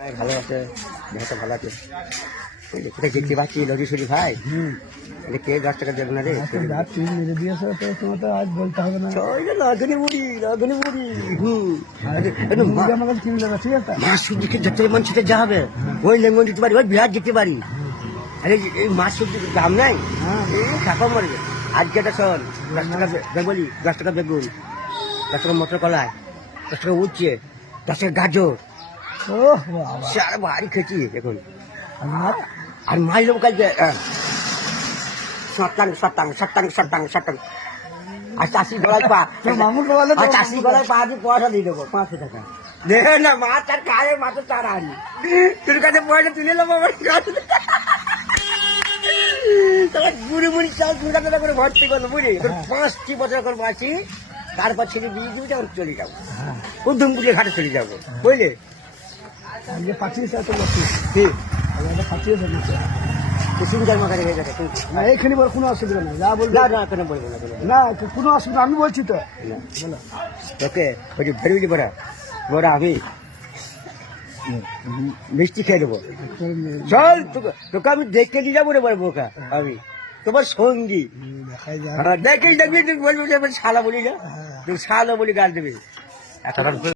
ভাই ভালো আছে। ভালো আছে। দেখতে পাচ্ছি লরি ভাই। এটা কে দশ টাকা দেবে না রে? যা তুই মেরে দিয়েছ তো তোমার তো আজ বলতে হবে না। ওই যে লগনি বুড়ি লগনি বুড়ি হুম। কিনে দেবে ঠিক আছে? যেতে মনসিতে যাবে ওই লেঙ্গন দিতে পারি ওই যেতে পারি। আরে এই মাছ সবজির দাম নাই? হ্যাঁ। এই খাপা মরবে আজকে এটা শোন দশ টাকা বে- বেগুনি দশ টাকা বেগুন দশ টাকা মটর কলাই দশ টাকা উচ্ছে দশ টাকা গাজর। ও বাবা। ভারী খেয়েছি এখন আর লোক কালকে শতাং শতাং শতাং শতাং শতাং আর চাষি গলায় পা তোর মামুর বলে আর চাষি গলায় পা দিয়ে পয়সা দিয়ে দেবো পাঁচশো টাকা। দে না মাছ আর খায় মাছ চার আনি। তোর কাছে পয়সা তুলে নেব আমার তোমার বুড়ি বুড়ি চাল দুটা টাকা করে ভর্তি করল বুঝলি? তোর পাঁচটি বছর করে বাঁচি তারপর ছেলে বিয়ে দিবি তখন চলে যাব। হ্যাঁ। উদ্ধমপুরের ঘাটে চলে যাব বুঝলে? এই যে পাঠিয়েছে এত লোক কি? পাঠিয়েছে না হয়ে বল কোনো অসুবিধা নেই। যা না না কোনো বলব না কোনো অসুবিধা আমি বলছি তো। তোকে ওই যে বেরোলি বড়া? বড়া আমি মিষ্টি খেয়ে দেবো চল তোকে আমি দেখে নিয়ে যাব রে বড় বোকা আমি। তোমার সঙ্গী। দেখাই হ্যাঁ, দেখে দেখবি তুই বলবি শালা বলি না। তুই শালা বলি গাল দেবে। এতক্ষণ